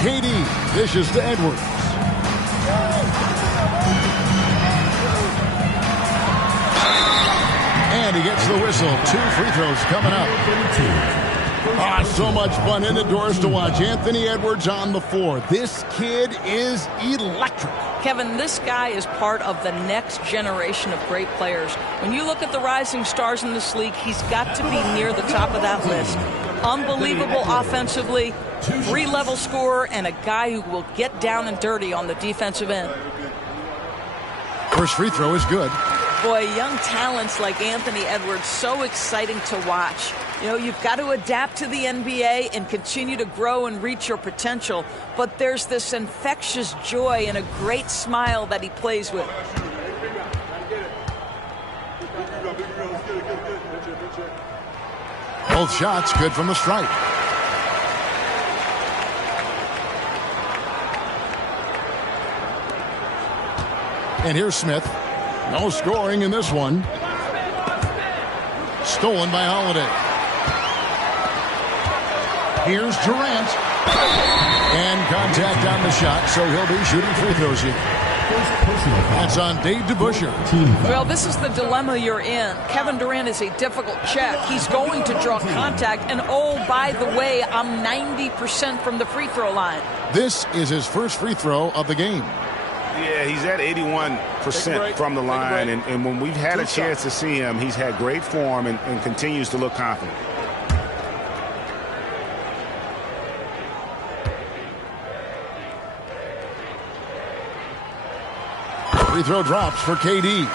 KD dishes to Edwards. And he gets the whistle. 2 free throws coming up. So much fun in the doors to watch. Anthony Edwards on the floor. This kid is electric. Kevin, this guy is part of the next generation of great players. When you look at the rising stars in this league, he's got to be near the top of that list. Unbelievable offensively, 3-level scorer, and a guy who will get down and dirty on the defensive end. First free throw is good. Boy, young talents like Anthony Edwards, so exciting to watch. You know, you've got to adapt to the NBA and continue to grow and reach your potential. But there's this infectious joy and a great smile that he plays with. Both shots good from the stripe. And here's Smith. No scoring in this one. Stolen by Holiday. Here's Durant. And contact on the shot, so he'll be shooting free throws here. That's on Dave DeBusschere. Well, this is the dilemma you're in. Kevin Durant is a difficult check. He's going to draw contact. And, oh, by the way, I'm 90% from the free throw line. This is his first free throw of the game. Yeah, he's at 81% from the line, and when we've had a chance to see him, he's had great form and continues to look confident. Free throw drops for KD.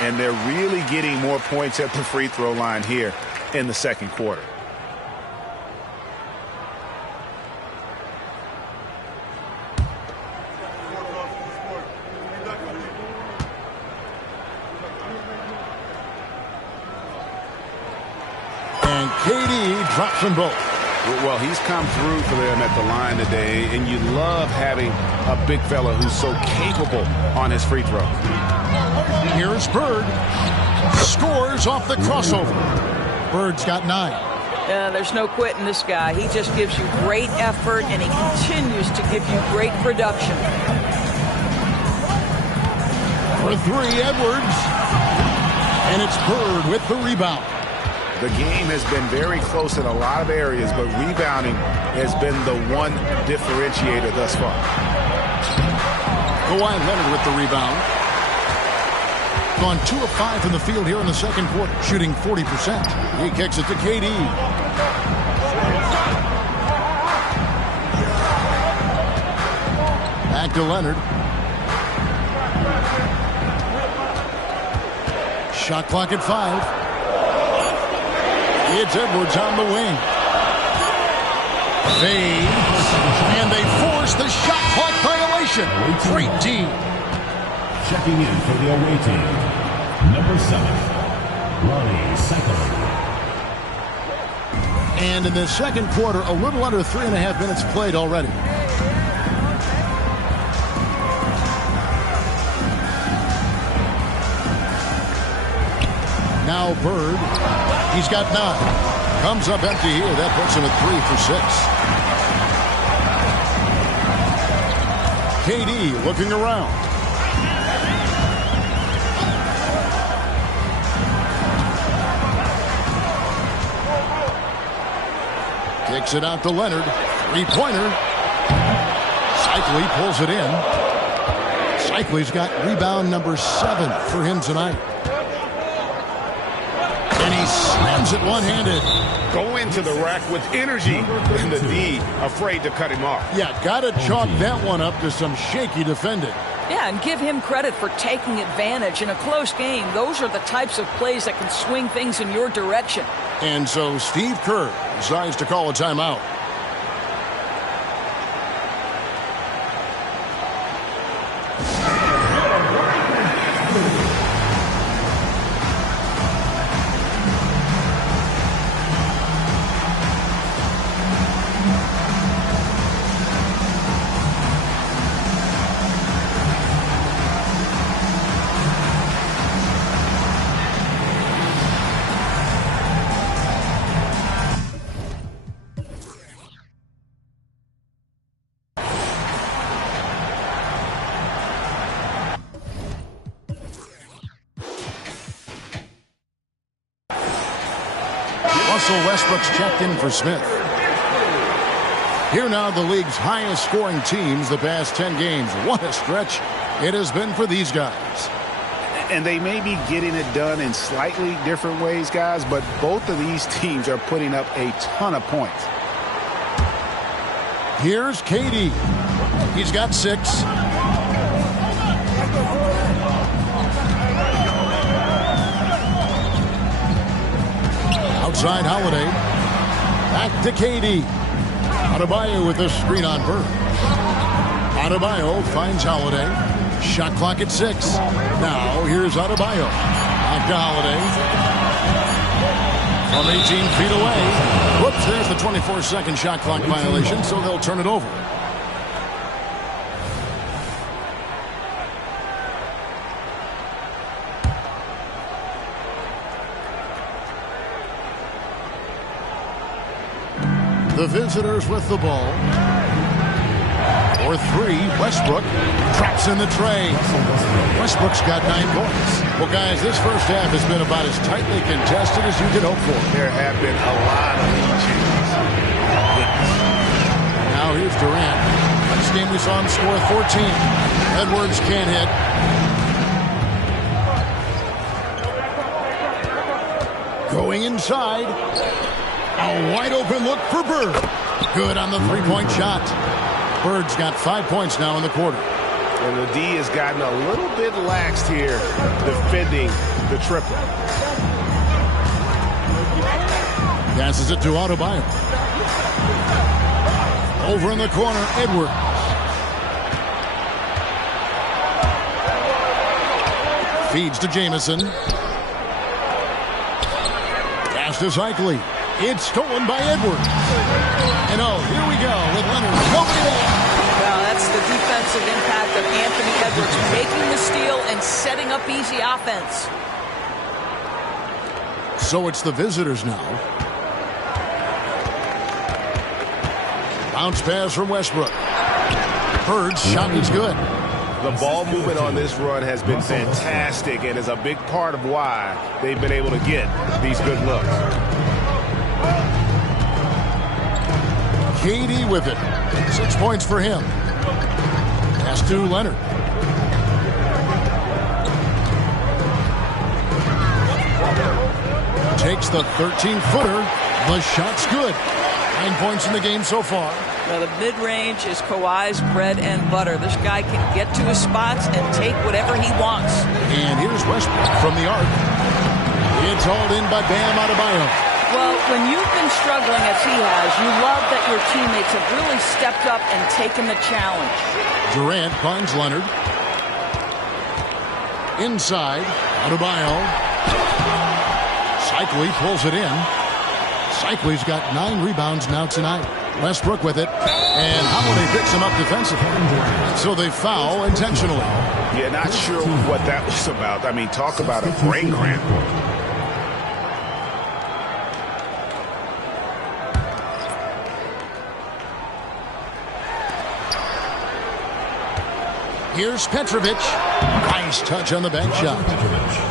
And they're really getting more points at the free throw line here in the second quarter. KD drops them both. Well, he's come through for them at the line today, and you love having a big fella who's so capable on his free throw. Here's Bird. Scores off the crossover. Bird's got 9. There's no quitting this guy. He just gives you great effort, and he continues to give you great production. For 3, Edwards. And it's Bird with the rebound. The game has been very close in a lot of areas, but rebounding has been the one differentiator thus far. Kawhi Leonard with the rebound. Gone 2 of 5 from the field here in the second quarter, shooting 40%. He kicks it to KD. Back to Leonard. Shot clock at 5. It's Edwards on the wing. Fades. And they force the shot clock violation. Great team. Checking in for the away team. Number 7, Seikaly. And in the second quarter, a little under 3.5 minutes played already. Now Bird. He's got 9. Comes up empty here. That puts him at 3 for 6. KD looking around. Kicks it out to Leonard. 3-pointer. Seikaly pulls it in. Seikaly's got rebound number 7 for him tonight. And he slams it one-handed. Go into the rack with energy, and the D afraid to cut him off. Yeah, got to chalk that one up to some shaky defending. Yeah, and give him credit for taking advantage. In a close game, those are the types of plays that can swing things in your direction. And so Steve Kerr decides to call a timeout. Russell Westbrook's checked in for Smith. Here now the league's highest scoring teams the past 10 games. What a stretch it has been for these guys. And they may be getting it done in slightly different ways, guys, but both of these teams are putting up a ton of points. Here's KD. He's got 6. Outside Holiday. Back to KD. Adebayo with a screen on Bird. Adebayo finds Holiday. Shot clock at 6. Now here's Adebayo. Back to Holiday. From 18 feet away. Whoops, there's the 24-second shot clock violation, so they'll turn it over. The visitors with the ball. For 3, Westbrook traps in the tray. Westbrook's got 9 points. Well, guys, this first half has been about as tightly contested as you could hope for. There have been a lot of lead changes. Now here's Durant. Last game we saw him score 14. Edwards can't hit. Going inside. A wide open look for Bird. Good on the three-point shot. Bird's got 5 points now in the quarter. And the D has gotten a little bit laxed here defending the triple. Passes it to Adebayo. Over in the corner, Edwards. Feeds to Jamison. Pass to Seikaly. It's stolen by Edwards. And oh, here we go with Leonard. Nobody there. Well, that's the defensive impact of Anthony Edwards, making the steal and setting up easy offense. So it's the visitors now. Bounce pass from Westbrook. Bird's shot is good. The ball movement on this run has been fantastic and is a big part of why they've been able to get these good looks. KD with it. 6 points for him. Pass to Leonard. Takes the 13-footer. The shot's good. 9 points in the game so far. Now the mid-range is Kawhi's bread and butter. This guy can get to his spots and take whatever he wants. And here's Westbrook from the arc. It's hauled in by Bam Adebayo. Well, when you've been struggling as he has, you love that your teammates have really stepped up and taken the challenge. Durant finds Leonard. Inside, Adebayo. Seikaly pulls it in. Seikaly's got 9 rebounds now tonight. Westbrook with it. And Holiday picks him up defensively. So they foul intentionally. Yeah, not sure what that was about. I mean, talk about a brain cramp. Here's Petrovic. Nice touch on the bank shot.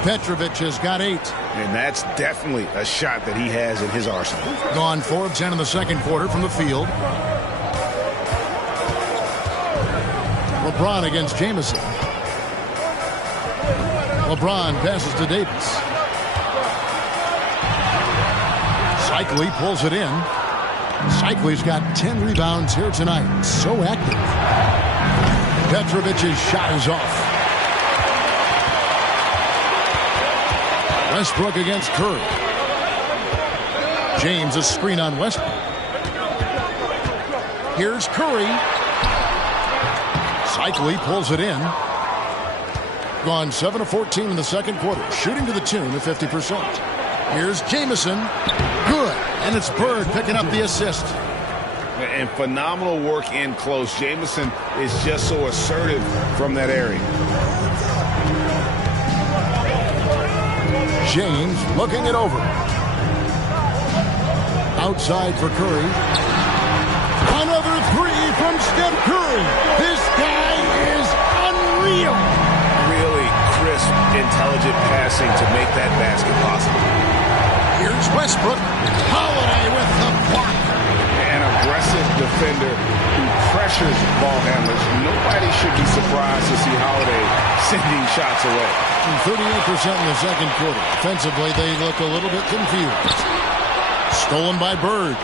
Petrovic has got 8. And that's definitely a shot that he has in his arsenal. Gone 4 of 10 in the second quarter from the field. LeBron against Jamison. LeBron passes to Davis. Seikaly pulls it in. Seikaly's got 10 rebounds here tonight. So active. Petrovic's shot is off. Westbrook against Curry. James a screen on Westbrook. Here's Curry. Seikaly pulls it in. Gone 7 of 14 in the second quarter. Shooting to the tune of 50%. Here's Jamison. Good. And it's Bird picking up the assist. And phenomenal work in close. Jamison is just so assertive from that area. James looking it over. Outside for Curry. Another 3 from Steph Curry. This guy is unreal. Really crisp, intelligent passing to make that basket possible. Here's Westbrook. defender who pressures ball handlers. Nobody should be surprised to see Holiday sending shots away. 38% in the second quarter. Offensively, they look a little bit confused. Stolen by Bird.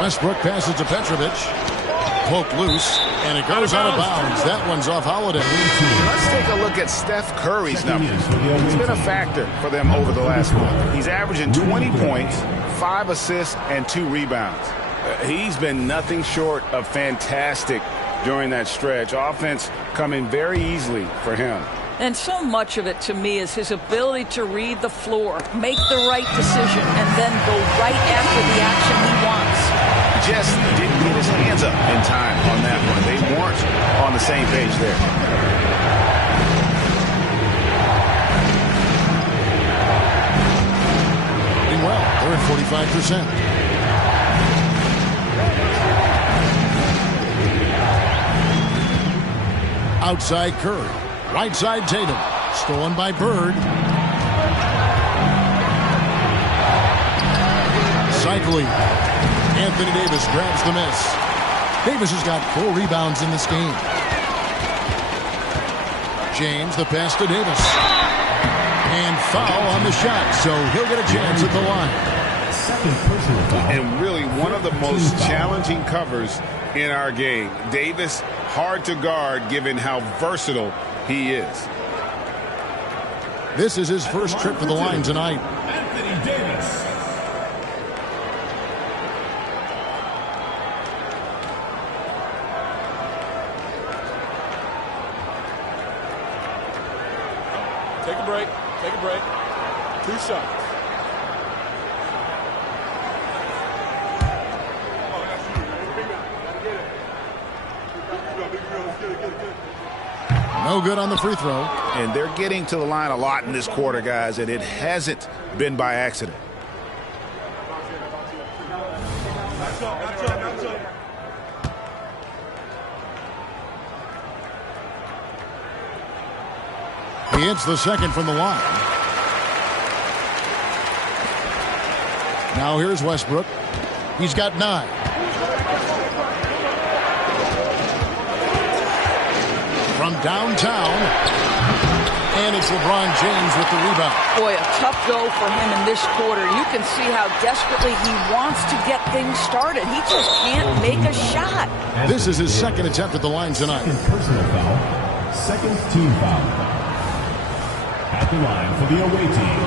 Westbrook passes to Petrovic. Poke loose, and it goes out of bounds. That one's off Holiday. Let's take a look at Steph Curry's numbers. It's been a factor for them over the last month. He's averaging 20 points, 5 assists, and 2 rebounds. He's been nothing short of fantastic during that stretch. Offense coming very easily for him. And so much of it, to me, is his ability to read the floor, make the right decision, and then go right after the action he wants. Just didn't get his hands up in time on that one. They weren't on the same page there. Doing well. They're at 45%. Outside Curry. Right side Tatum. Stolen by Bird. Seikaly. Anthony Davis grabs the miss. Davis has got 4 rebounds in this game. James, the pass to Davis. And foul on the shot, so he'll get a chance at the line. Second personal foul. And really one of the most challenging covers in our game. Davis, hard to guard given how versatile he is. This is his first trip to the line tonight. Anthony Davis. Take a break. Take a break. 2 shots. No good on the free throw. And they're getting to the line a lot in this quarter, guys, and it hasn't been by accident. He hits the second from the line. Now here's Westbrook. He's got 9. From downtown. And it's LeBron James with the rebound. Boy, a tough go for him in this quarter. You can see how desperately he wants to get things started. He just can't make a shot. This is his second attempt at the line tonight. Second personal foul. Second team foul. At the line for the away team,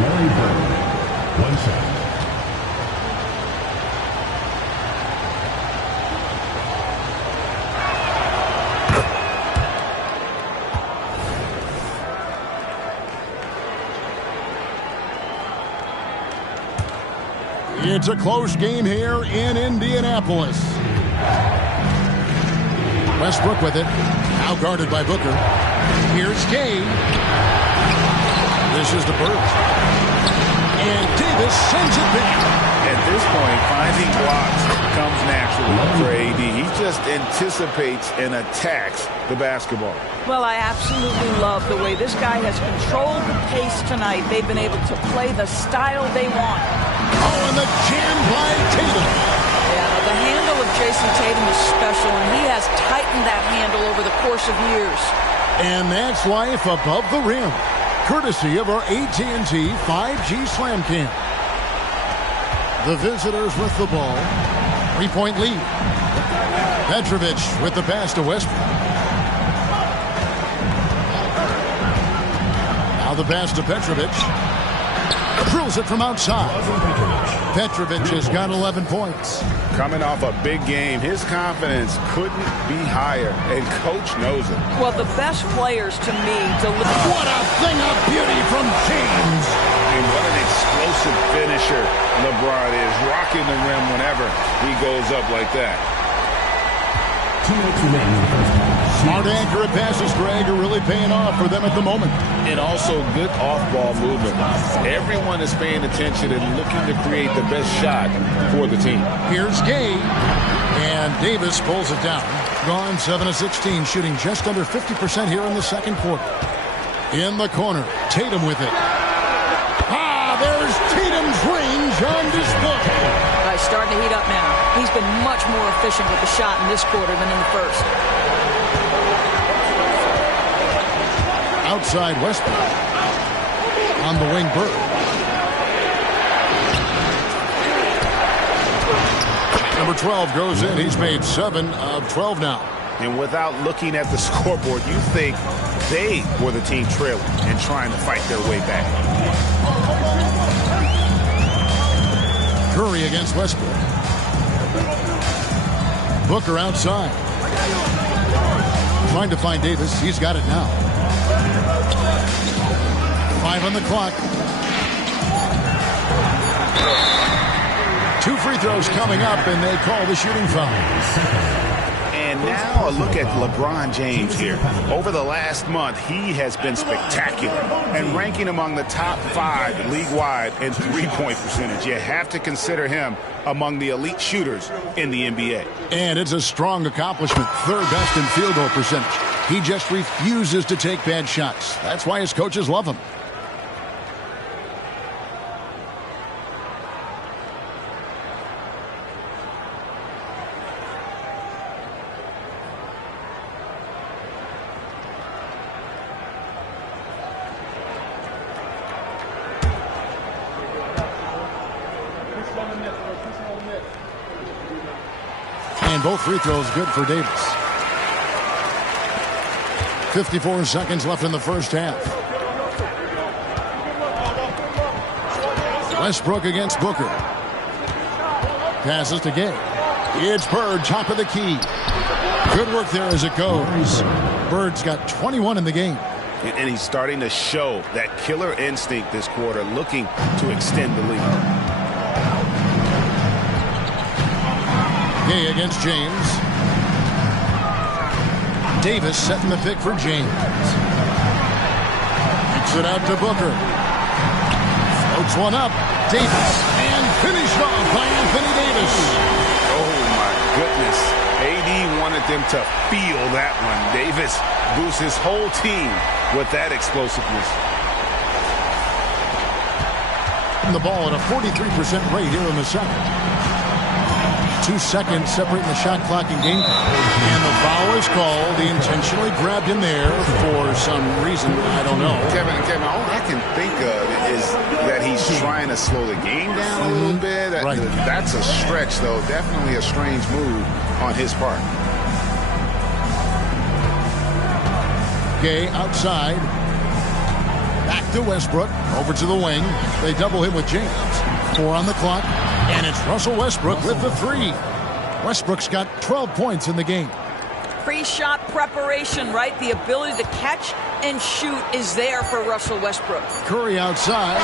Lauri Markkanen. 1 shot. It's a close game here in Indianapolis. Westbrook with it. Now guarded by Booker. Here's Gay. This is the Bird. And Davis sends it back. At this point, finding blocks comes naturally for AD. He just anticipates and attacks the basketball. Well, I absolutely love the way this guy has controlled the pace tonight. They've been able to play the style they want. Oh, and the jam by Tatum. Yeah, the handle of Jason Tatum is special, and he has tightened that handle over the course of years. And that's life above the rim, courtesy of our AT&T 5G Slam Cam. The visitors with the ball. 3-point lead. Petrovic with the pass to Westbrook. Now the pass to Petrovic. Drills it from outside. Petrovic has got 11 points. Coming off a big game, his confidence couldn't be higher, and coach knows it. Well, the best players to me deliver. What a thing of beauty from James. And what an explosive finisher LeBron is, rocking the rim whenever he goes up like that. 2 minutes remaining in the first half. Smart, accurate passes, Greg, are really paying off for them at the moment. And also good off-ball movement. Everyone is paying attention and looking to create the best shot for the team. Here's Gay. And Davis pulls it down. Gone 7 of 16, shooting just under 50% here in the second quarter. In the corner, Tatum with it. There's Tatum's range on display. starting to heat up now. He's been much more efficient with the shot in this quarter than in the first. Outside Westbrook. On the wing, Bird. Number 12 goes in. He's made 7 of 12 now. And without looking at the scoreboard, you think they were the team trailing and trying to fight their way back. Curry against Westbrook. Booker outside. Trying to find Davis. He's got it now. 5 on the clock. 2 free throws coming up, and they call the shooting foul. And now a look at LeBron James here. Over the last month, he has been spectacular and ranking among the top 5 league-wide in three-point percentage. You have to consider him among the elite shooters in the NBA. And it's a strong accomplishment. 3rd best in field goal percentage. He just refuses to take bad shots. That's why his coaches love him. And both free throws good for Davis. 54 seconds left in the first half. Westbrook against Booker. Passes to Gay. It's Bird, top of the key. Good work there as it goes. Bird's got 21 in the game. And he's starting to show that killer instinct this quarter, looking to extend the lead. Gay against James. Davis setting the pick for James. Kicks it out to Booker. Floats one up. Davis. And finished off by Anthony Davis. Oh, my goodness. AD wanted them to feel that one. Davis boosts his whole team with that explosiveness. And the ball at a 43% rate here in the second. 2 seconds separating the shot clock and game clock. And the foul is called. He intentionally grabbed him there for some reason. I don't know. Kevin, all I can think of is that he's trying to slow the game down a little bit. Right. That's a stretch, though. Definitely a strange move on his part. Gay outside. Back to Westbrook. Over to the wing. They double him with James. 4 on the clock. And it's Russell Westbrook with the 3. Westbrook's got 12 points in the game. Pre-shot preparation, right? The ability to catch and shoot is there for Russell Westbrook. Curry outside.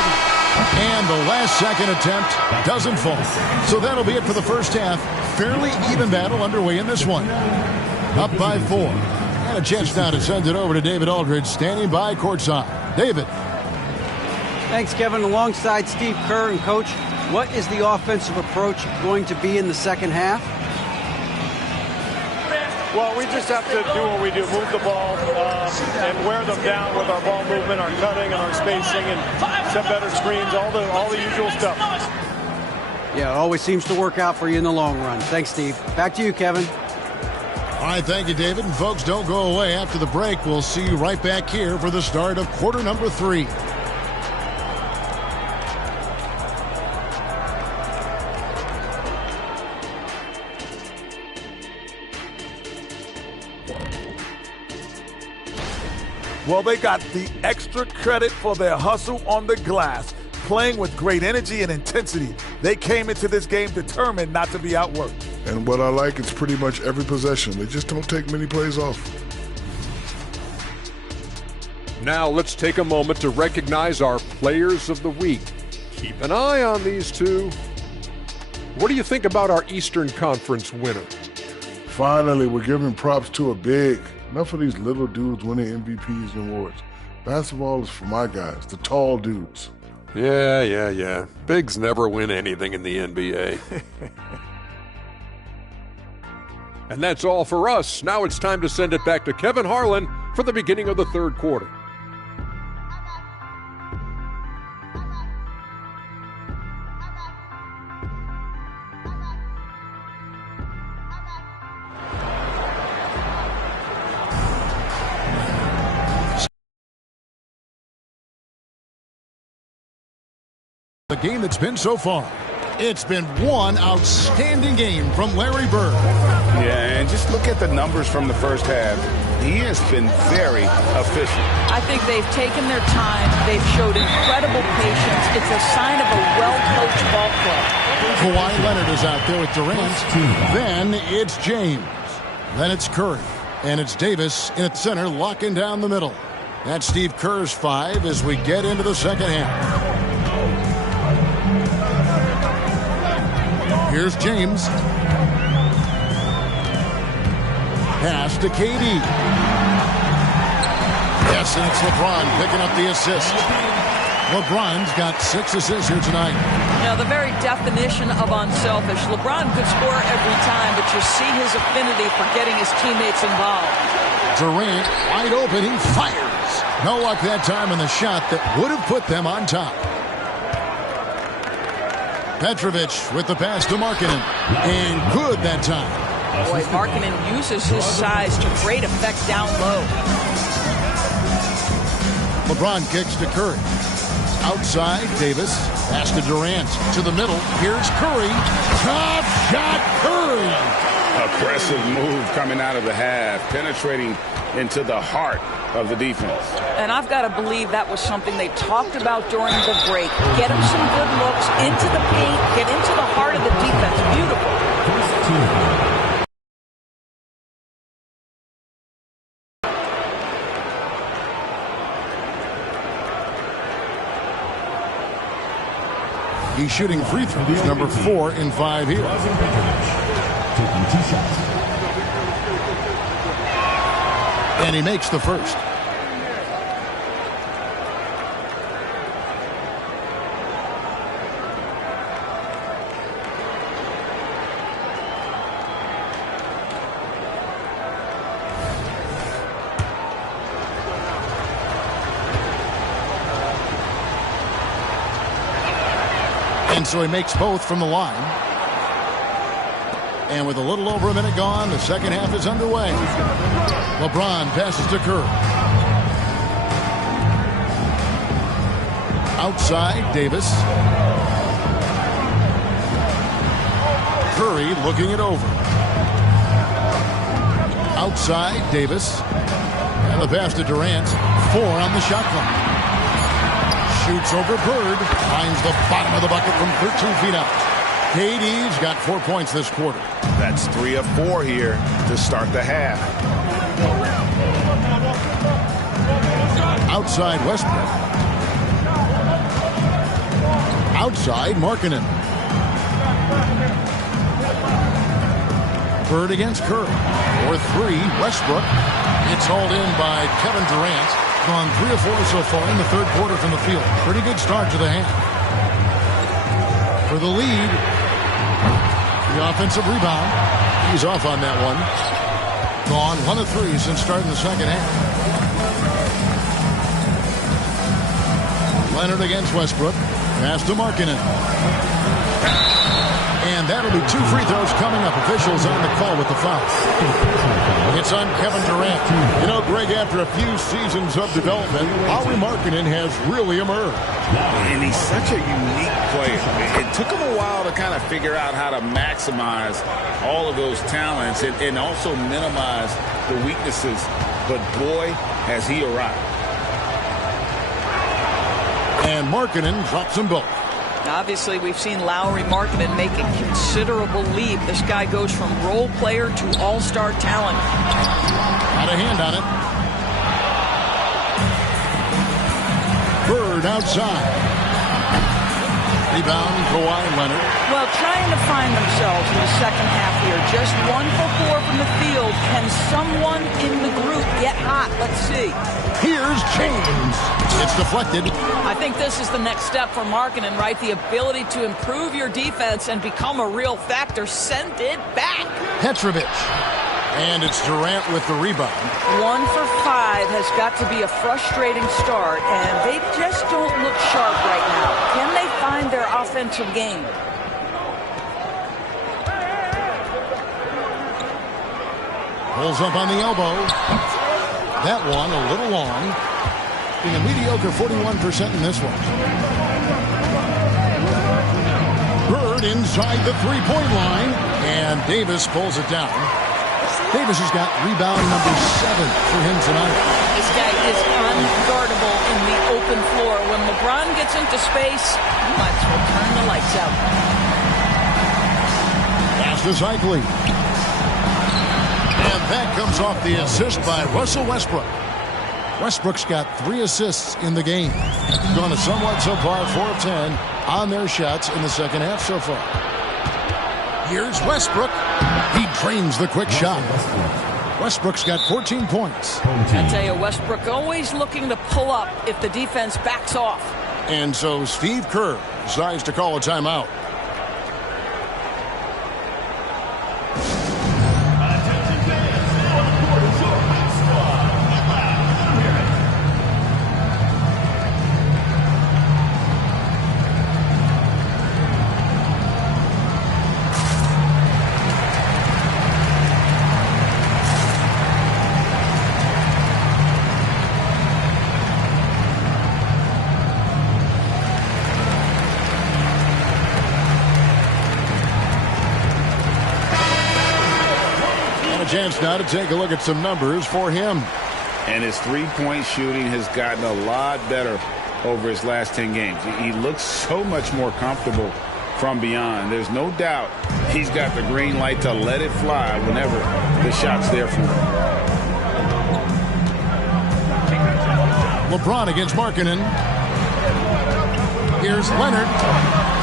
And the last second attempt doesn't fall. So that'll be it for the first half. Fairly even battle underway in this one. Up by 4. And a chance now to send it over to David Aldridge, standing by courtside. David. Thanks, Kevin. Alongside Steve Kerr and Coach, what is the offensive approach going to be in the second half? Well, we just have to do what we do, move the ball and wear them down with our ball movement, our cutting, and our spacing, and set better screens, all the usual stuff. Yeah, it always seems to work out for you in the long run. Thanks, Steve. Back to you, Kevin. All right, thank you, David. And folks, don't go away. After the break, we'll see you right back here for the start of quarter number 3. Well, they got the extra credit for their hustle on the glass, playing with great energy and intensity. They came into this game determined not to be outworked. And what I like is pretty much every possession. They just don't take many plays off. Now let's take a moment to recognize our players of the week. Keep an eye on these two. What do you think about our Eastern Conference winner? Finally, we're giving props to a big. Enough of these little dudes winning MVPs and awards. Basketball is for my guys, the tall dudes. Yeah. Bigs never win anything in the NBA. And that's all for us. Now it's time to send it back to Kevin Harlan for the beginning of the third quarter. The game that's been so far. It's been one outstanding game from Larry Bird. Yeah, and just look at the numbers from the first half. He has been very efficient. I think they've taken their time. They've showed incredible patience. It's a sign of a well-coached ball club. Kawhi Leonard is out there with Durant. Then it's James. Then it's Curry. And it's Davis in at center, locking down the middle. That's Steve Kerr's 5 as we get into the second half. Here's James. Pass to KD. Yes, and it's LeBron picking up the assist. LeBron's got 6 assists here tonight. Now, the very definition of unselfish. LeBron could score every time, but you see his affinity for getting his teammates involved. Durant wide open. He fires. No luck that time on the shot that would have put them on top. Petrovic with the pass to Markkanen. And good that time. Boy, Markkanen uses his size to great effect down low. LeBron kicks to Curry. Outside, Davis. Pass to Durant. To the middle. Here's Curry. Top shot, Curry. Aggressive move coming out of the half, penetrating into the heart of the defense. And I've got to believe that was something they talked about during the break. Get him some good looks into the paint, get into the heart of the defense. Beautiful. He's shooting free throws, number 4 in 5 here. And he makes the first. And so he makes both from the line. And with a little over a minute gone, the second half is underway. LeBron passes to Curry. Outside, Davis. Curry looking it over. Outside, Davis. And the pass to Durant. 4 on the shot clock. Shoots over Bird. Finds the bottom of the bucket from 13 feet out. KD's got 4 points this quarter. That's 3 of 4 here to start the half. Outside Westbrook. Outside Markkanen. Bird against Curry. 4-3 Westbrook. It's hauled in by Kevin Durant. Gone 3 of 4 so far in the third quarter from the field. Pretty good start to the half. For the lead, the offensive rebound. He's off on that one. Gone 1 of 3 since starting the second half. Leonard against Westbrook. Pass to Markkanen. And that'll be 2 free throws coming up. Officials on the call with the foul. It's on Kevin Durant. You know, Greg, after a few seasons of development, Lauri Markkanen has really emerged. And he's such a unique player. It took him a while to kind of figure out how to maximize all of those talents and also minimize the weaknesses. But boy, has he arrived. And Markkanen drops them both. Obviously, we've seen Lauri Markkanen make a considerable leap. This guy goes from role player to all-star talent. Got a hand on it. Bird outside. Rebound, Kawhi Leonard. Well, trying to find themselves in the second half here. Just 1 for 4 from the field. Can someone in the group get hot? Let's see. Here's James. It's deflected. I think this is the next step for Markkanen, right? The ability to improve your defense and become a real factor. Send it back. Petrovic. And it's Durant with the rebound. 1 for 5 has got to be a frustrating start, and they just don't look sharp right now. Can they find their offensive game? Pulls up on the elbow. That one a little long. Being a mediocre 41% in this one. Leonard inside the three-point line, and Davis pulls it down. Davis has got rebound number 7 for him tonight. This guy is unguardable in the open floor. When LeBron gets into space, you might as well turn the lights out. Pass to Seikaly. And that comes off the assist by Russell Westbrook. Westbrook's got 3 assists in the game. Gone a somewhat subpar 4 of 10 on their shots in the second half so far. Here's Westbrook. He drains the quick shot. Westbrook's got 14 points. I tell you, Westbrook always looking to pull up if the defense backs off. And so Steve Kerr decides to call a timeout. Chance now to take a look at some numbers for him. And his three-point shooting has gotten a lot better over his last 10 games. He looks so much more comfortable from beyond. There's no doubt he's got the green light to let it fly whenever the shot's there for him. LeBron against Markkanen. Here's Leonard.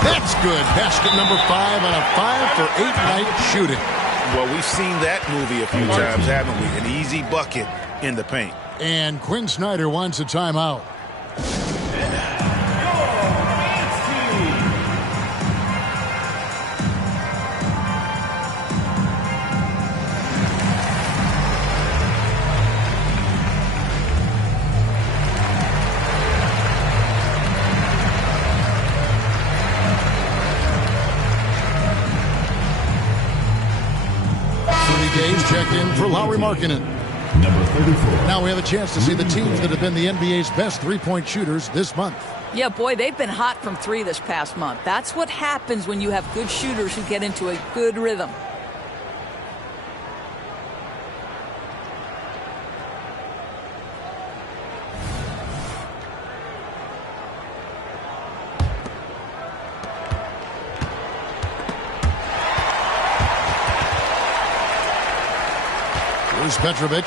That's good. Basket number 5 on a 5-for-8 night shooting. Well, we've seen that movie a few times, haven't we? An easy bucket in the paint. And Quinn Snyder wants a timeout. Checked in for Lauri Markkanen. Number 34. Now we have a chance to see the teams that have been the NBA's best three-point shooters this month. Yeah, boy, they've been hot from 3 this past month. That's what happens when you have good shooters who get into a good rhythm. Here's Petrovic.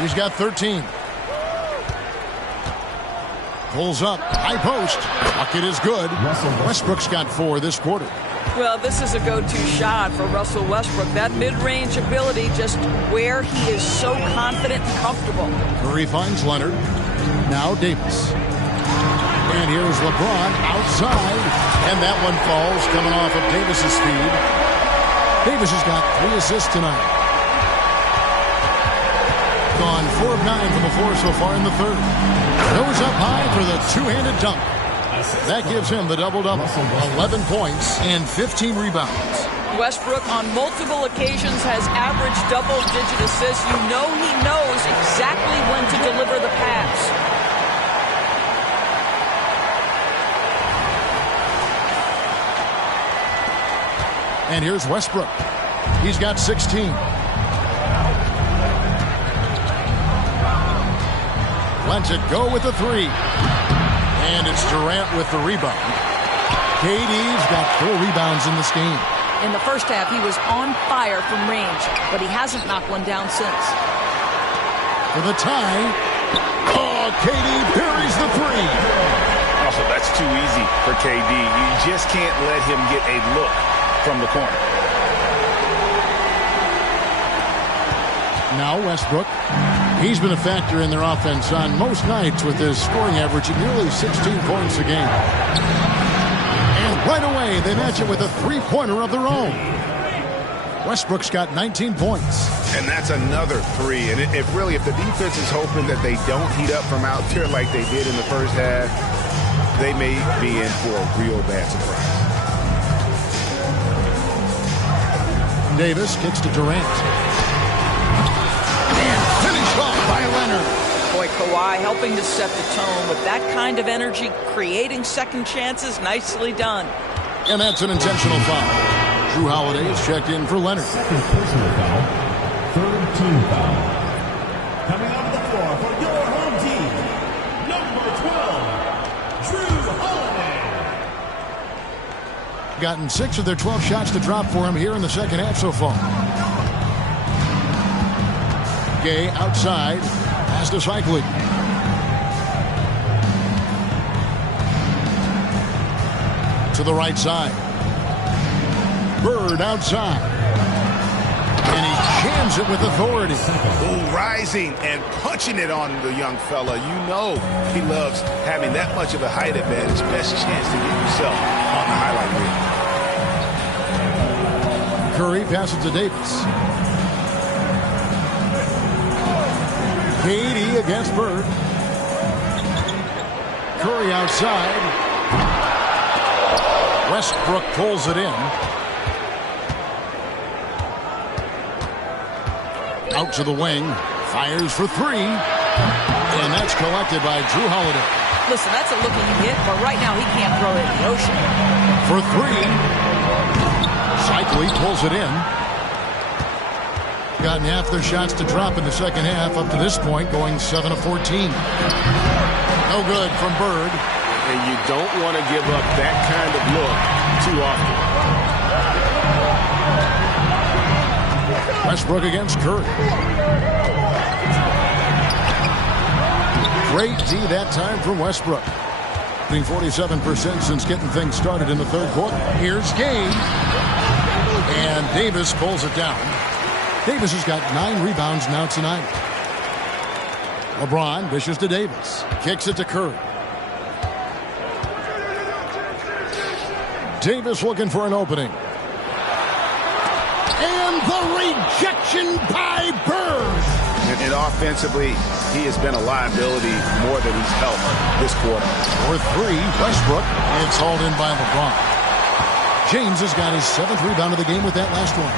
He's got 13. Pulls up. High post. Bucket is good. Westbrook's got 4 this quarter. Well, this is a go-to shot for Russell Westbrook. That mid-range ability, just where he is so confident and comfortable. Curry finds Leonard. Now Davis. And here's LeBron outside. And that one falls coming off of Davis's speed. Davis has got 3 assists tonight. Gone 4 of 9 from the floor so far in the third. Goes up high for the two-handed dunk. That gives him the double-double. 11 points and 15 rebounds. Westbrook on multiple occasions has averaged double-digit assists. You know he knows exactly when to deliver the pass. And here's Westbrook. He's got 16. Lets it go with the 3. And it's Durant with the rebound. KD's got 4 rebounds in this game. In the first half, he was on fire from range, but he hasn't knocked one down since. For the tie. Oh, KD buries the 3. Also, that's too easy for KD. You just can't let him get a look from the corner. Now Westbrook. He's been a factor in their offense on most nights with his scoring average at nearly 16 points a game. And right away, they match it with a 3-pointer of their own. Westbrook's got 19 points. And that's another 3. And if the defense is hoping that they don't heat up from out there like they did in the first half, they may be in for a real bad surprise. Davis kicks to Durant. By Leonard. Boy, Kawhi helping to set the tone with that kind of energy, creating second chances. Nicely done. And that's an intentional foul. Drew Holiday is checked in for Leonard. Second personal foul. Third team foul. Coming onto the floor for your home team, number 12, Drew Holiday. Gotten 6 of their 12 shots to drop for him here in the second half so far. Gay outside. Pass to Seikaly. To the right side. Bird outside. And he jams it with authority. Oh, rising and punching it on the young fella. You know he loves having that much of a height advantage. Best chance to get yourself on the highlight reel. Curry passes to Davis. KD against Bird. Curry outside. Westbrook pulls it in. Out to the wing. Fires for 3. And that's collected by Drew Holiday. Listen, that's a looking hit, but right now he can't throw it in the ocean. For 3. Seikaly pulls it in. Gotten half their shots to drop in the second half up to this point, going 7 of 14. No good from Bird. And you don't want to give up that kind of look too often. Westbrook against Curry. Great D that time from Westbrook. Being 47% since getting things started in the third quarter. Here's Gay. And Davis pulls it down. Davis has got 9 rebounds now tonight. LeBron dishes to Davis. Kicks it to Curry. Davis looking for an opening. And the rejection by Bird. And offensively, he has been a liability more than he's helped this quarter. For 3, Westbrook. It's hauled in by LeBron. James has got his 7th rebound of the game with that last one.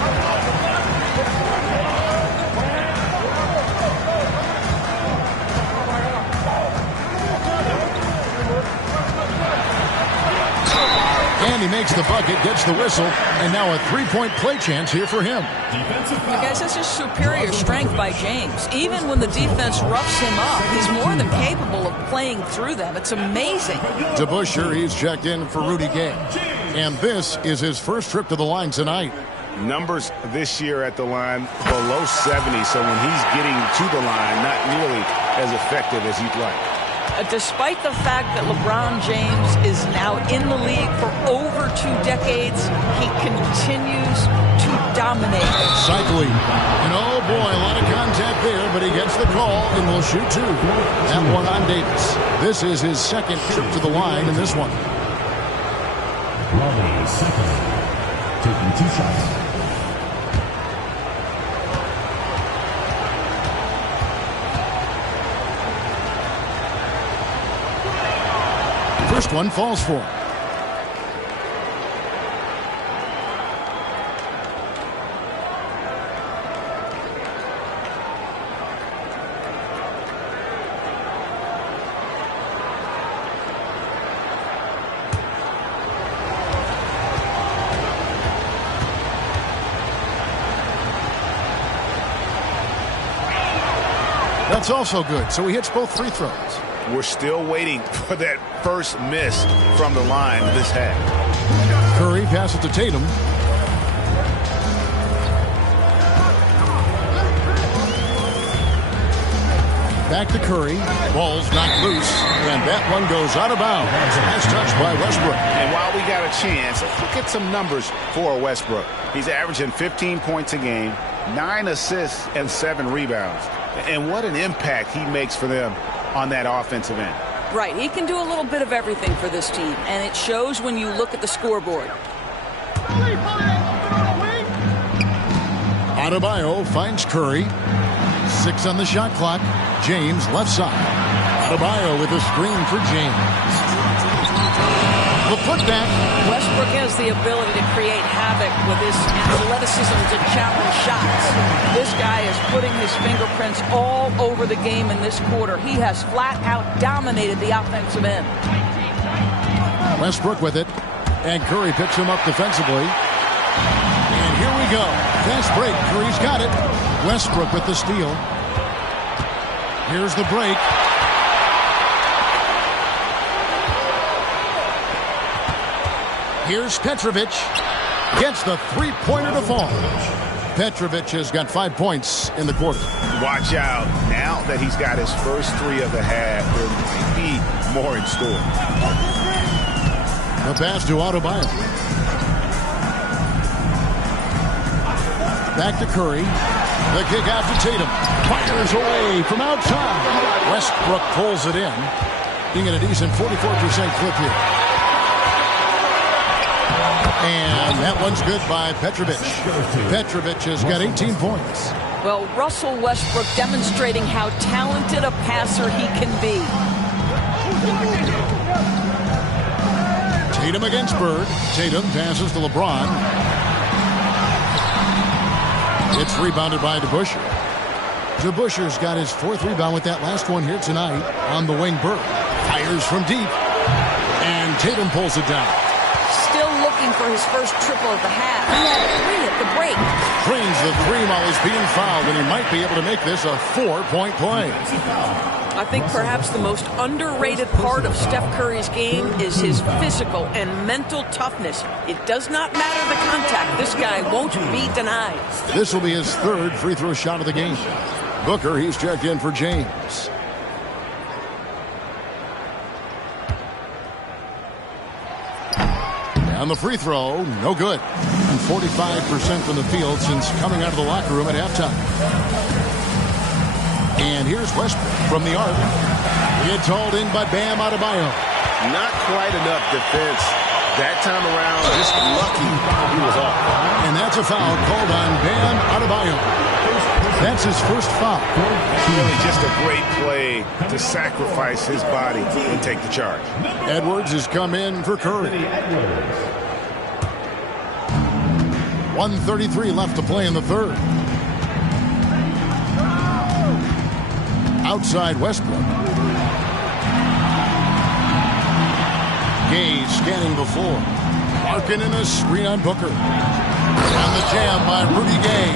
And he makes the bucket, gets the whistle, and now a 3-point play chance here for him. Guys, this is superior strength by James. Even when the defense roughs him up, he's more than capable of playing through them. It's amazing. To Busher, he's checked in for Rudy Gay. And this is his first trip to the line tonight. Numbers this year at the line below 70, so when he's getting to the line, not nearly as effective as you'd like. Despite the fact that LeBron James is now in the league for over 2 decades, he continues to dominate. Seikaly. And oh boy, a lot of contact there, but he gets the call and will shoot 2. That one on Davis. This is his second trip to the line in this one. Lauri second, taking 2 shots. First one falls for him. That's also good, so he hits both free throws. We're still waiting for that first miss from the line this half. Curry passes to Tatum. Back to Curry. Ball's knocked loose, and that one goes out of bounds. Nice touch by Westbrook. And while we got a chance, look at some numbers for Westbrook. He's averaging 15 points a game, 9 assists, and 7 rebounds. And what an impact he makes for them on that offensive end. Right, he can do a little bit of everything for this team, and it shows when you look at the scoreboard. Adebayo finds Curry. 6 on the shot clock. James left side. Adebayo with a screen for James. The putback. Westbrook has the ability to create havoc with his athleticism to challenge shots. This guy is putting his fingerprints all over the game in this quarter. He has flat out dominated the offensive end. Westbrook with it. And Curry picks him up defensively. And here we go. Fast break. Curry's got it. Westbrook with the steal. Here's the break. Here's Petrovic. Gets the three-pointer to fall. Petrovic has got 5 points in the quarter. Watch out. Now that he's got his first three of the half, there might be more in store. The pass to Adebayo. Back to Curry. The kick out to Tatum. Fires away from outside. Westbrook pulls it in. Being at a decent 44% clip here. And that one's good by Petrovic. Petrovic has got 18 points. Well, Russell Westbrook demonstrating how talented a passer he can be. Tatum against Bird. Tatum passes to LeBron. It's rebounded by DeBusschere. DeBusschere's got his 4th rebound with that last one here tonight. On the wing, Bird fires from deep. And Tatum pulls it down. Still looking for his first triple of the half. He had 3 at the break. Drains the 3 while he's being fouled, and he might be able to make this a 4-point play. I think perhaps the most underrated part of Steph Curry's game is his physical and mental toughness. It does not matter the contact. This guy won't be denied. This will be his 3rd free throw shot of the game. Booker, he's checked in for James. And the free throw, no good. And 45% from the field since coming out of the locker room at halftime. And here's Westbrook from the arc. It's hauled in by Bam Adebayo. Not quite enough defense that time around. Just lucky he was off. And that's a foul called on Bam Adebayo. That's his first foul. Really just a great play to sacrifice his body and take the charge. Edwards has come in for Curry. 1:33 left to play in the 3rd. Outside Westbrook. Gay scanning before. Markkanen a screen on Booker. On the jam by Rudy Gay.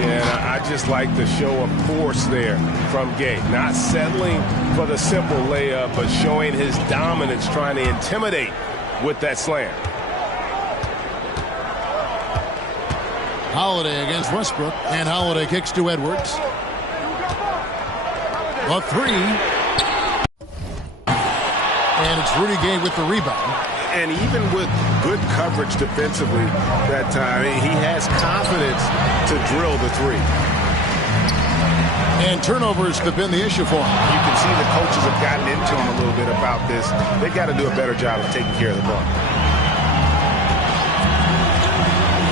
Yeah, I just like the show of force there from Gay. Not settling for the simple layup, but showing his dominance, trying to intimidate with that slam. Holiday against Westbrook, and Holiday kicks to Edwards. A 3. And it's Rudy Gay with the rebound. And even with good coverage defensively that time, he has confidence to drill the 3. And turnovers have been the issue for him. You can see the coaches have gotten into him a little bit about this. They've got to do a better job of taking care of the ball.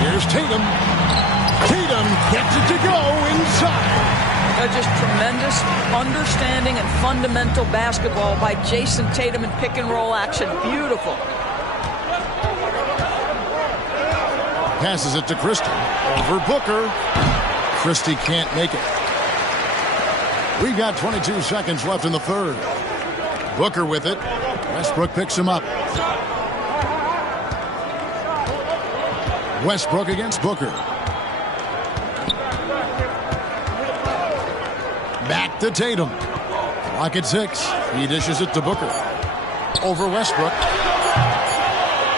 Here's Tatum. Tatum gets it to go inside. Just tremendous understanding and fundamental basketball by Jason Tatum in pick-and-roll action. Beautiful. Passes it to Christie. Over Booker. Christie can't make it. We've got 22 seconds left in the 3rd. Booker with it. Westbrook picks him up. Westbrook against Booker. Back to Tatum. Clock at 6. He dishes it to Booker. Over Westbrook.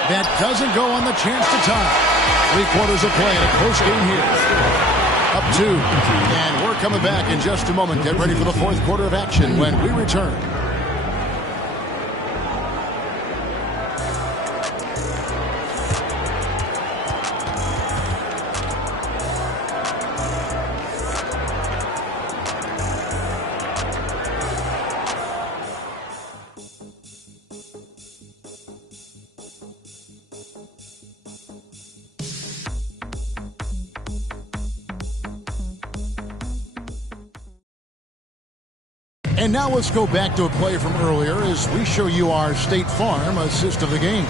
That doesn't go on the chance to tie. 3/4 of play in a close game here. Up 2. And we're coming back in just a moment. Get ready for the 4th quarter of action when we return. And now let's go back to a play from earlier as we show you our State Farm assist of the game.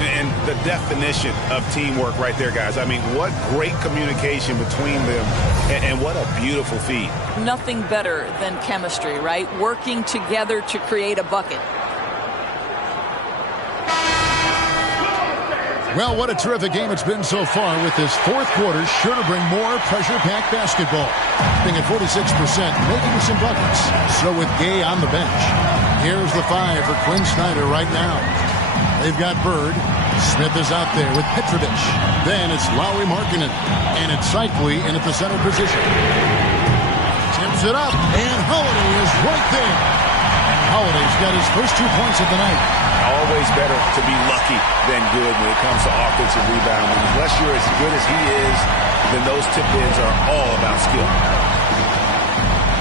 And the definition of teamwork right there, guys. I mean, what great communication between them, and what a beautiful feed. Nothing better than chemistry, right? Working together to create a bucket. Well, what a terrific game it's been so far, with this fourth quarter sure to bring more pressure-packed basketball. Being at 46%, making some buckets. So with Gay on the bench, here's the 5 for Quinn Snyder right now. They've got Bird. Smith is out there with Petrovic. Then it's Lauri Markkanen. And it's Seikaly in at the center position. Tips it up, and Holiday is right there. Holiday's got his first 2 points of the night. Always better to be lucky than good when it comes to offensive rebounding. Unless you're as good as he is, then those tip-ins are all about skill.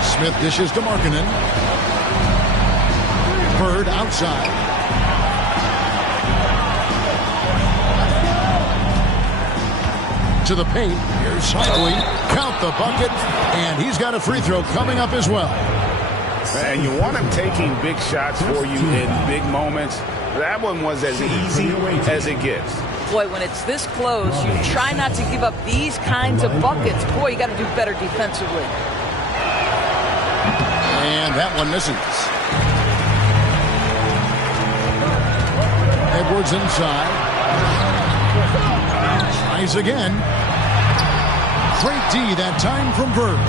Smith dishes to Markkanen. Bird outside. To the paint. Here's Seikaly. Count the bucket. And he's got a free throw coming up as well. And you want him taking big shots for you in big moments. That one was as easy as it gets. Boy, when it's this close, you try not to give up these kinds of buckets. Boy, you got to do better defensively. And that one misses. Edwards inside. Tries again. Great D that time from Bird.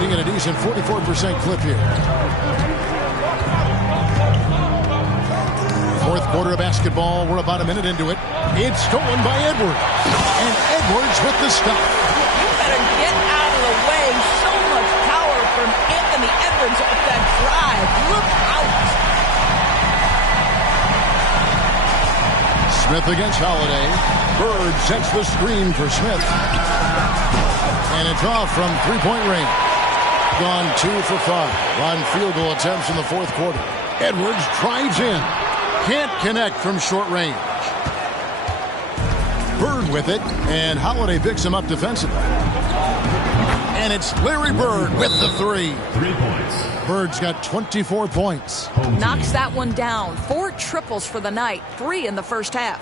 Being at a decent 44% clip here. Fourth quarter of basketball. We're about a minute into it. It's stolen by Edwards. And Edwards with the stop. You better get out of the way. So much power from Anthony Edwards off that drive. Look out. Smith against Holiday. Bird sets the screen for Smith. And it's off from three-point range. Gone 2 for 5 on field goal attempts in the fourth quarter. Edwards drives in. Can't connect from short range. Bird with it, and Holiday picks him up defensively. And it's Larry Bird with the 3. 3 points. Bird's got 24 points. Knocks that one down. 4 triples for the night. 3 in the first half.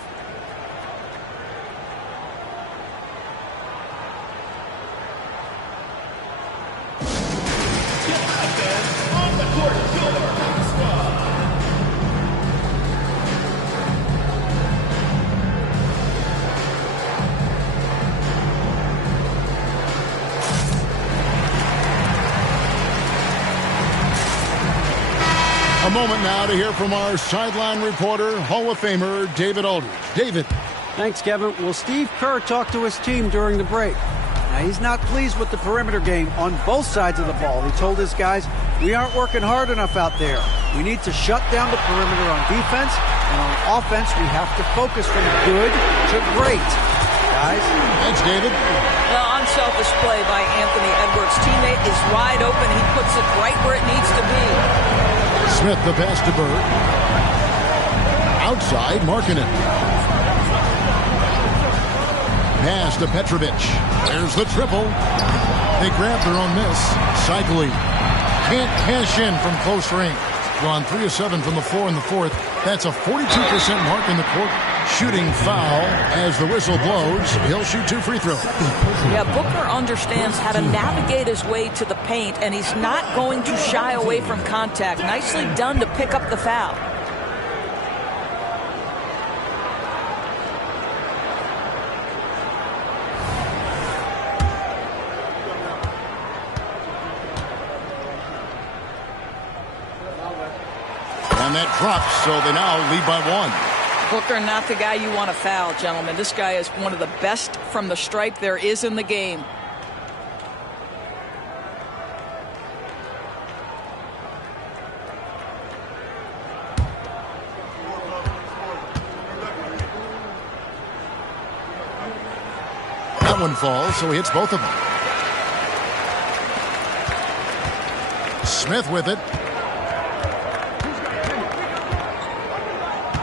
A moment now to hear from our sideline reporter, Hall of Famer David Aldridge. David. Thanks, Kevin. Well, Steve Kerr talked to his team during the break. Now, he's not pleased with the perimeter game on both sides of the ball. He told his guys, we aren't working hard enough out there. We need to shut down the perimeter on defense, and on offense, we have to focus from good to great. Guys. Thanks, David. Well, on self-display by Anthony Edwards. Teammate is wide open. He puts it right where it needs to be. Smith the pass to Bird. Outside, Markkanen. Pass to Petrovic. There's the triple. They grab their own miss. Seikaly can't cash in from close range. Gone 3 of 7 from the floor in the fourth. That's a 42% mark in the quarter. Shooting foul as the whistle blows. He'll shoot 2 free throws. Yeah, Booker understands how to navigate his way to the paint, and he's not going to shy away from contact. Nicely done to pick up the foul. And that drops, so they now lead by 1. Booker, not the guy you want to foul, gentlemen. This guy is one of the best from the stripe there is in the game. That one falls, so he hits both of them. Smith with it.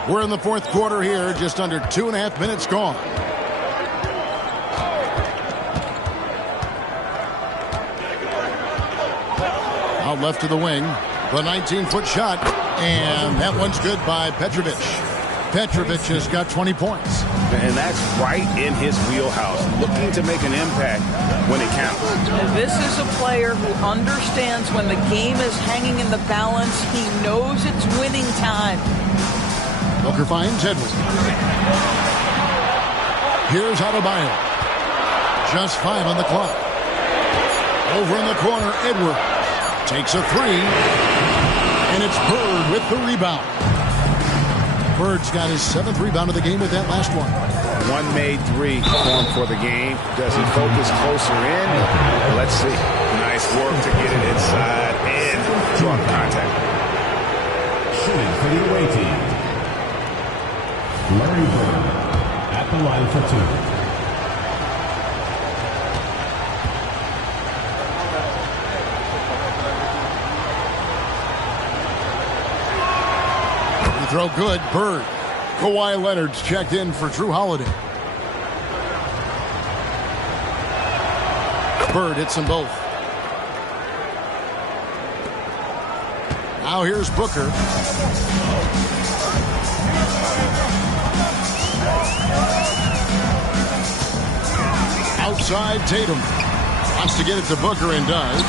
We're in the fourth quarter here, just under 2.5 minutes gone. Out left to the wing. The 19-foot shot. And that one's good by Petrovic. Petrovic has got 20 points. And that's right in his wheelhouse. Looking to make an impact when it counts. This is a player who understands when the game is hanging in the balance. He knows it's winning time. Booker finds Edwards. Here's Adebayo. Just 5 on the clock. Over in the corner, Edward takes a 3. And it's Bird with the rebound. Bird's got his 7th rebound of the game with that last one. One made 3 for the game. Does he focus closer in? Let's see. Nice work to get it inside and draw the contact. Shooting for the away team, Larry Bird at the line for 2. Throw good. Bird. Kawhi Leonard's checked in for Drew Holiday. Bird hits them both. Now here's Booker. Outside Tatum. Wants to get it to Booker and does.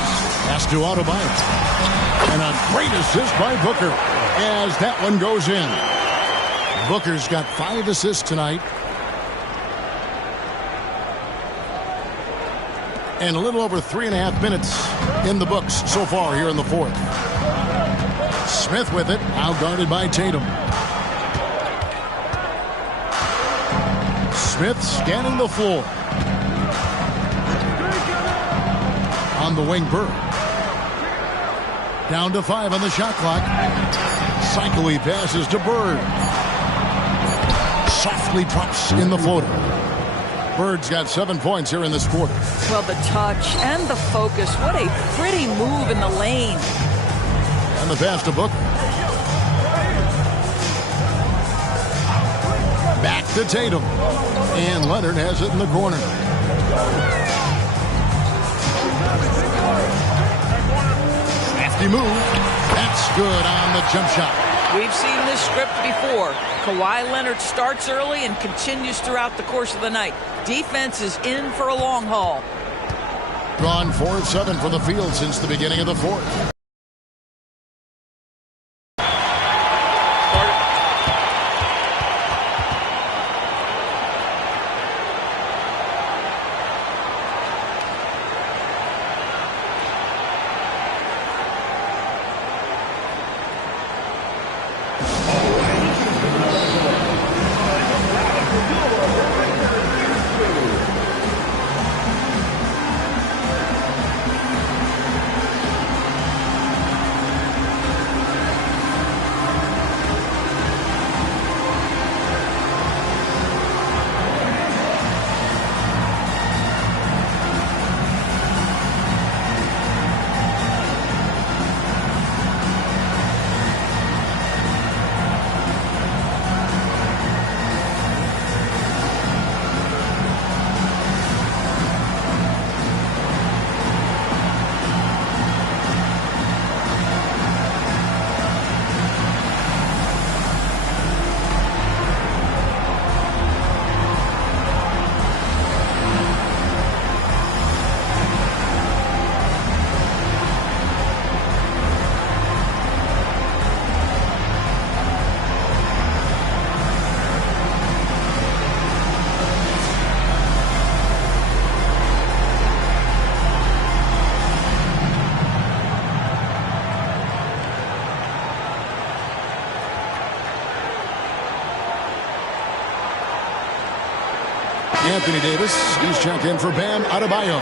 Pass to Adebayo. And a great assist by Booker as that one goes in. Booker's got 5 assists tonight. And a little over 3.5 minutes in the books so far here in the 4th. Smith with it, now guarded by Tatum. Smith scanning the floor. On the wing, Bird. Down to 5 on the shot clock. Seikaly passes to Bird. Softly drops in the floater. Bird's got 7 points here in this quarter. Well, the touch and the focus. What a pretty move in the lane. And the pass to Booker. Back to Tatum. And Leonard has it in the corner. Crafty move. That's good on the jump shot. We've seen this script before. Kawhi Leonard starts early and continues throughout the course of the night. Defense is in for a long haul. Gone 4 of 7 from the field since the beginning of the 4th. Anthony Davis, he's checked in for Bam Adebayo.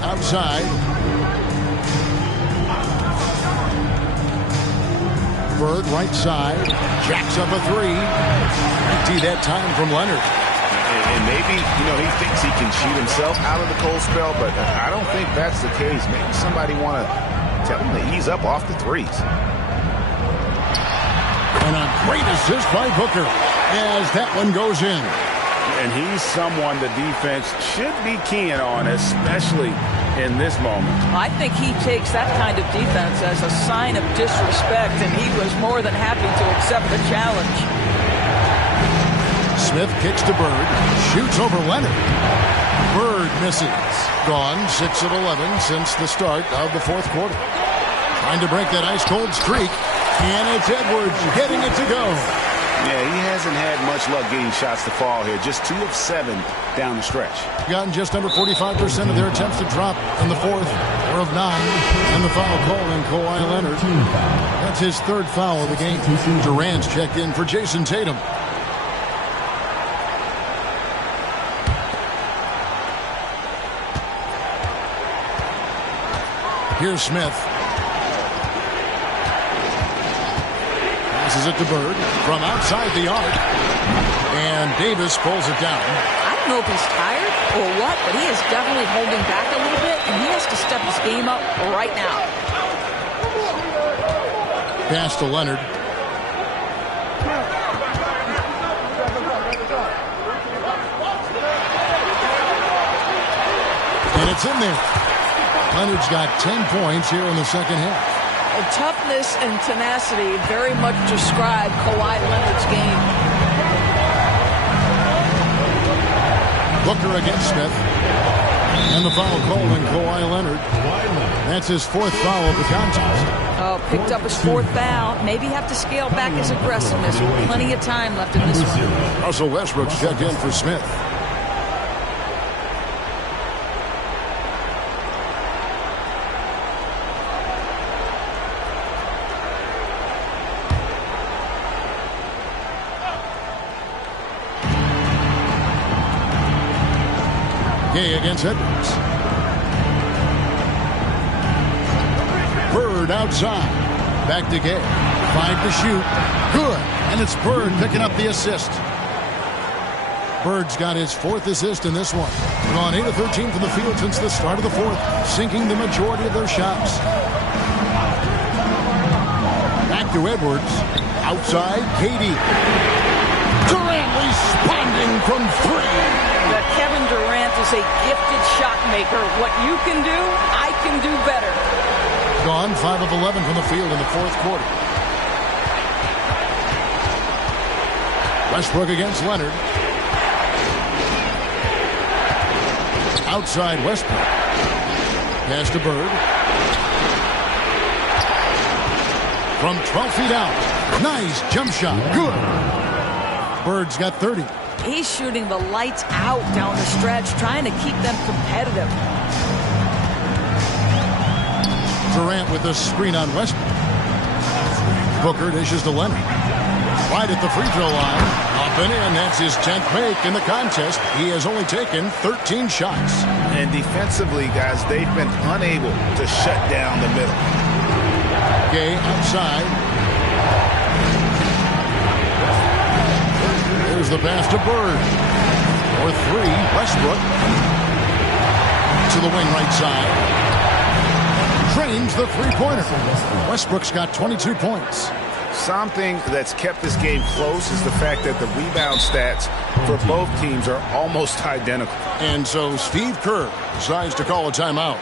Outside. Bird right side. Jacks up a 3. Empty that time from Leonard. And maybe, he thinks he can cheat himself out of the cold spell, but I don't think that's the case, maybe somebody want to tell him to ease up off the threes. And a great assist by Booker as that one goes in. And he's someone the defense should be keying on, especially in this moment. I think he takes that kind of defense as a sign of disrespect, and he was more than happy to accept the challenge. Smith kicks to Bird, shoots over Leonard. Bird misses. Gone 6 of 11 since the start of the fourth quarter. Trying to break that ice-cold streak, and it's Edwards getting it to go. Yeah, he hasn't had much luck getting shots to fall here. Just 2 of 7 down the stretch. Gotten just under 45% of their attempts to drop in the fourth. 4 of 9. And the foul called on Kawhi Leonard. That's his third foul of the game. Durant's checked in for Jason Tatum. Here's Smith. Passes it to Bird from outside the arc. And Davis pulls it down. I don't know if he's tired or what, but he is definitely holding back a little bit, and he has to step his game up right now. Pass to Leonard. And it's in there. Leonard's got 10 points here in the second half. And toughness and tenacity very much describe Kawhi Leonard's game. Booker against Smith. And the foul called on Kawhi Leonard. That's his fourth foul of the contest. Oh, picked up his fourth foul. Maybe have to scale back his aggressiveness. Plenty of time left in this one. Russell Westbrook's checked in for Smith. Gay against Edwards. Bird outside. Back to Gay. 5 to shoot. Good. And it's Bird picking up the assist. Bird's got his 4th assist in this one. Gone 8 of 13 from the field since the start of the 4th, sinking the majority of their shots. Back to Edwards. Outside, Katie. Durant responding from 3. Kevin Durant is a gifted shot maker. What you can do, I can do better. Gone 5 of 11 from the field in the fourth quarter. Westbrook against Leonard. Outside Westbrook. Pass to Bird. From 12 feet out. Nice jump shot. Good. Bird's got 30. He's shooting the lights out down the stretch, trying to keep them competitive. Durant with the screen on Westbrook. Booker dishes to Leonard. Right at the free throw line. Up and in. That's his 10th make in the contest. He has only taken 13 shots. And defensively, guys, they've been unable to shut down the middle. Gay outside. There's the pass to Bird. For 3, Westbrook. To the wing right side. Drains the three-pointer. Westbrook's got 22 points. Something that's kept this game close is the fact that the rebound stats for both teams are almost identical. And so Steve Kerr decides to call a timeout.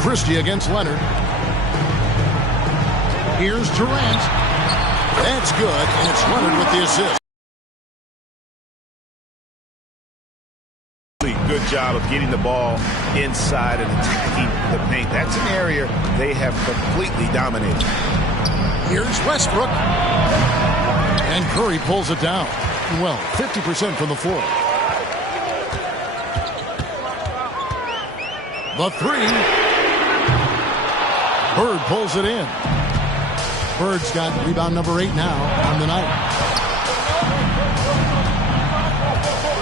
Christie against Leonard. Here's Durant. That's good, and it's Leonard with the assist. Good job of getting the ball inside and attacking the paint. That's an area they have completely dominated. Here's Westbrook. And Curry pulls it down. Well, 50% from the floor. The three. Bird pulls it in. Bird's got rebound number 8 now on the night.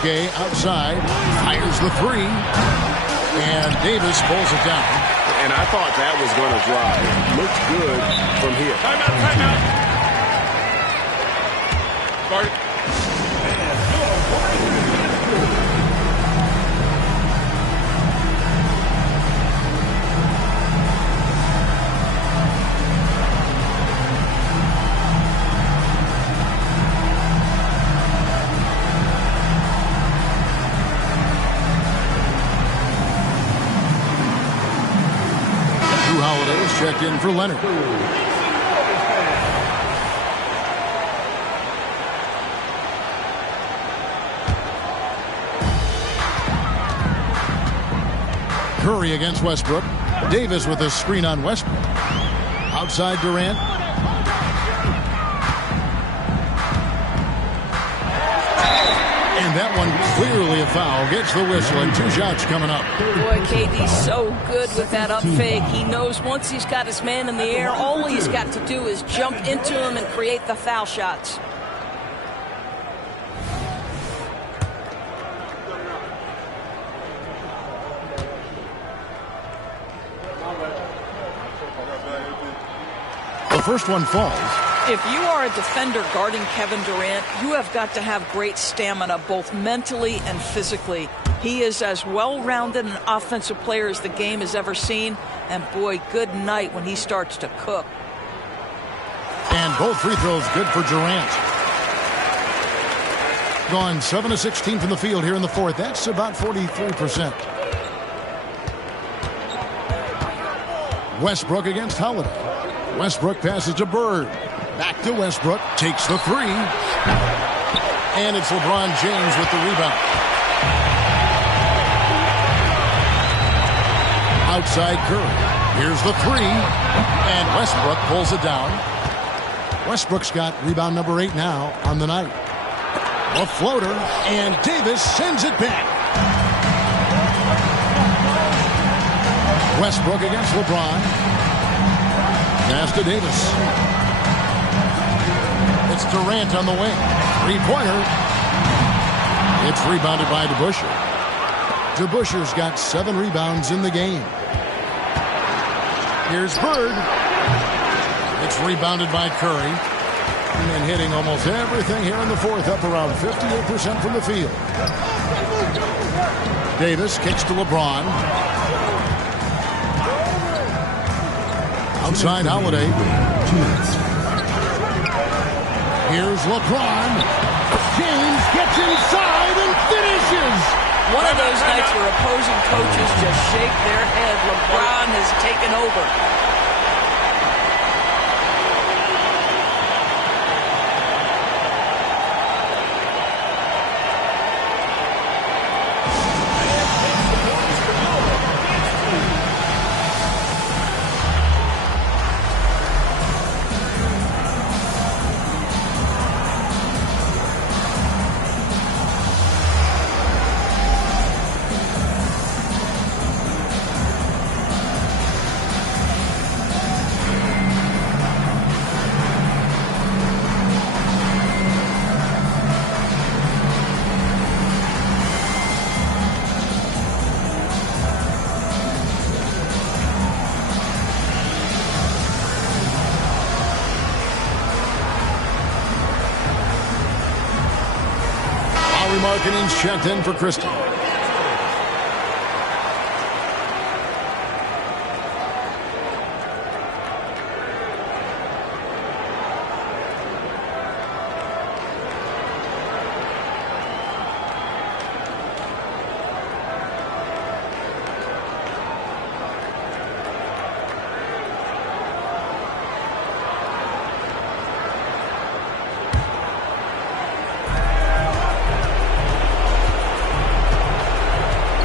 Gay outside, fires the three, and Davis pulls it down. And I thought that was going to drive. It looked good from here. Timeout. Guard it. Checked in for Leonard. Curry against Westbrook. Davis with a screen on Westbrook. Outside Durant. And that one clearly a foul. Gets the whistle and 2 shots coming up. Boy, KD's so good with that up fake. He knows once he's got his man in the air, all he's got to do is jump into him and create the foul shots. The first one falls. If you are a defender guarding Kevin Durant, you have got to have great stamina, both mentally and physically. He is as well-rounded an offensive player as the game has ever seen. And boy, good night when he starts to cook. And both free throws good for Durant. Gone 7 of 16 from the field here in the fourth. That's about 43%. Westbrook against Holiday. Westbrook passes to Bird. Back to Westbrook. Takes the three. And it's LeBron James with the rebound. Outside Curry. Here's the three. And Westbrook pulls it down. Westbrook's got rebound number 8 now on the night. A floater. And Davis sends it back. Westbrook against LeBron. Pass to Davis. It's Durant on the wing. Three-pointer. It's rebounded by DeBusschere. DeBusschere's got 7 rebounds in the game. Here's Bird. It's rebounded by Curry. And hitting almost everything here in the fourth, up around 58% from the field. Davis kicks to LeBron. Outside Holiday. Here's LeBron. James gets inside and finishes. One of those nights where opposing coaches just shake their head. LeBron has taken over. Lauri Markkanen's checked in for Christie.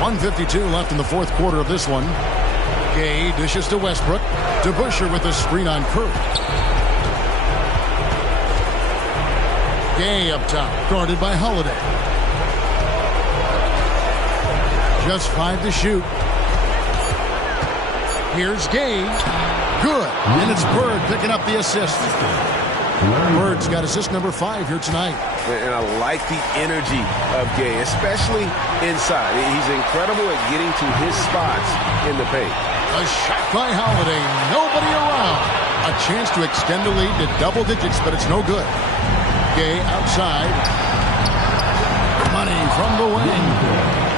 1:52 left in the fourth quarter of this one. Gay dishes to Westbrook. To Busher with a screen on Curry. Gay up top, guarded by Holiday. Just 5 to shoot. Here's Gay. Good. And it's Bird picking up the assist. Bird's got assist number 5 here tonight. And I like the energy of Gay, especially inside. He's incredible at getting to his spots in the paint. A shot by Holiday. Nobody around. A chance to extend the lead to double digits, but it's no good. Gay outside. Money from the wing.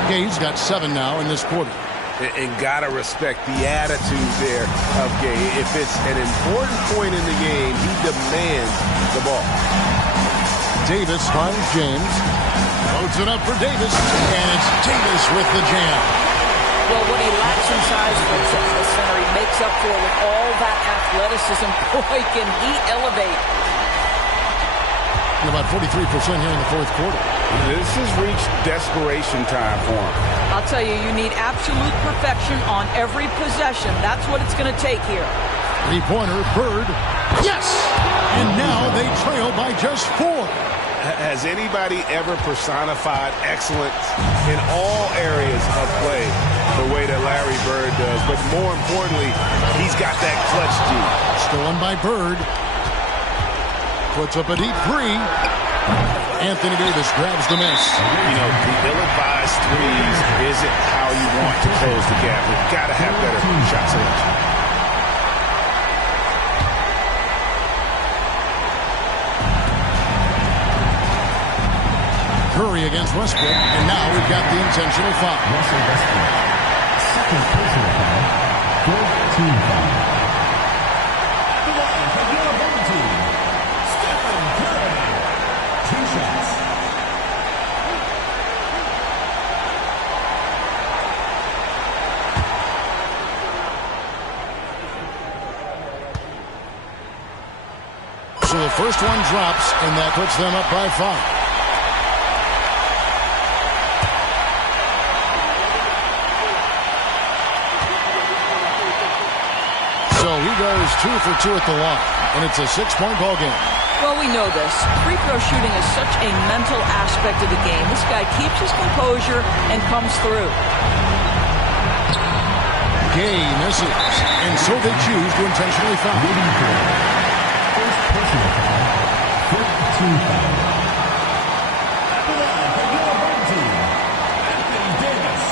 Gay's got 7 now in this quarter. And gotta respect the attitude there of Gay. If it's an important point in the game, he demands the ball. Davis finds James. Loads it up for Davis. And it's Davis with the jam. Well, what he lacks in size for the center, he makes up for with all that athleticism. Boy, can he elevate. About 43% here in the fourth quarter. This has reached desperation time for him. I'll tell you, you need absolute perfection on every possession. That's what it's going to take here. Three-pointer, Bird. Yes! And now they trail by just 4. Has anybody ever personified excellence in all areas of play the way that Larry Bird does? But more importantly, he's got that clutch G. Stolen by Bird. Puts up a deep 3. Anthony Davis grabs the miss. You know, the ill-advised threes isn't how you want to close the gap. You've got to have better shot selection. Curry against Westbrook, and now we've got the intentional foul. Russell Westbrook. Second personal foul. Third team foul. The line for your home team. Stephen Curry. 2 shots. So the first one drops, and that puts them up by 5. So he goes 2 for 2 at the line, and it's a 6-point ball game. Well, we know this. Free throw shooting is such a mental aspect of the game. This guy keeps his composure and comes through. Gay misses, and so they choose to intentionally foul. First personal foul. Third team foul. The line for your home team. Anthony Davis.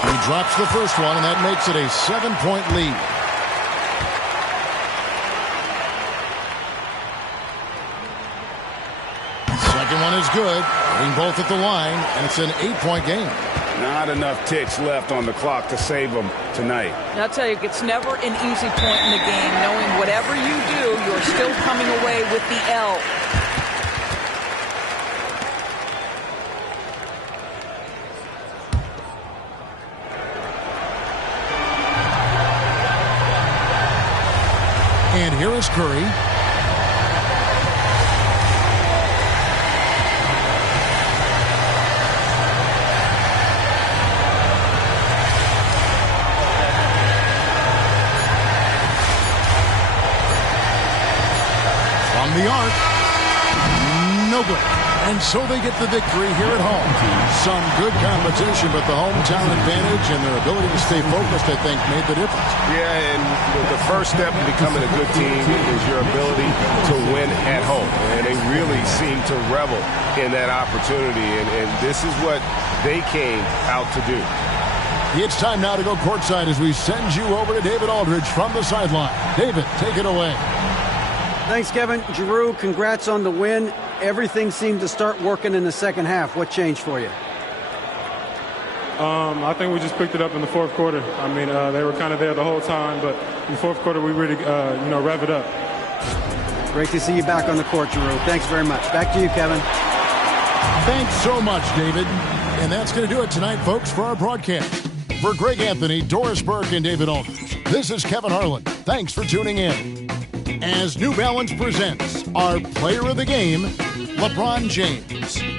He drops the first one, and that makes it a 7-point lead. Second one is good. Hitting both at the line, and it's an 8-point game. Not enough ticks left on the clock to save them tonight. And I'll tell you, it's never an easy point in the game, knowing whatever you do, you're still coming away with the L. And here is Curry. From the arc. No good. And so they get the victory here at home. Some good competition, but the hometown advantage and their ability to stay focused, I think, made the difference. Yeah, and the first step in becoming a good team is your ability to win at home. And they really seem to revel in that opportunity, and this is what they came out to do. It's time now to go courtside as we send you over to David Aldridge from the sideline. David, take it away. Thanks, Kevin. Giroux, congrats on the win. Everything seemed to start working in the second half. What changed for you? I think we just picked it up in the fourth quarter. I mean, they were kind of there the whole time, but in the fourth quarter we really, rev it up. Great to see you back on the court, Giroux. Thanks very much. Back to you, Kevin. Thanks so much, David. And that's going to do it tonight, folks, for our broadcast. For Greg Anthony, Doris Burke, and David Aldridge, this is Kevin Harlan. Thanks for tuning in. as New Balance presents our player of the game, LeBron James.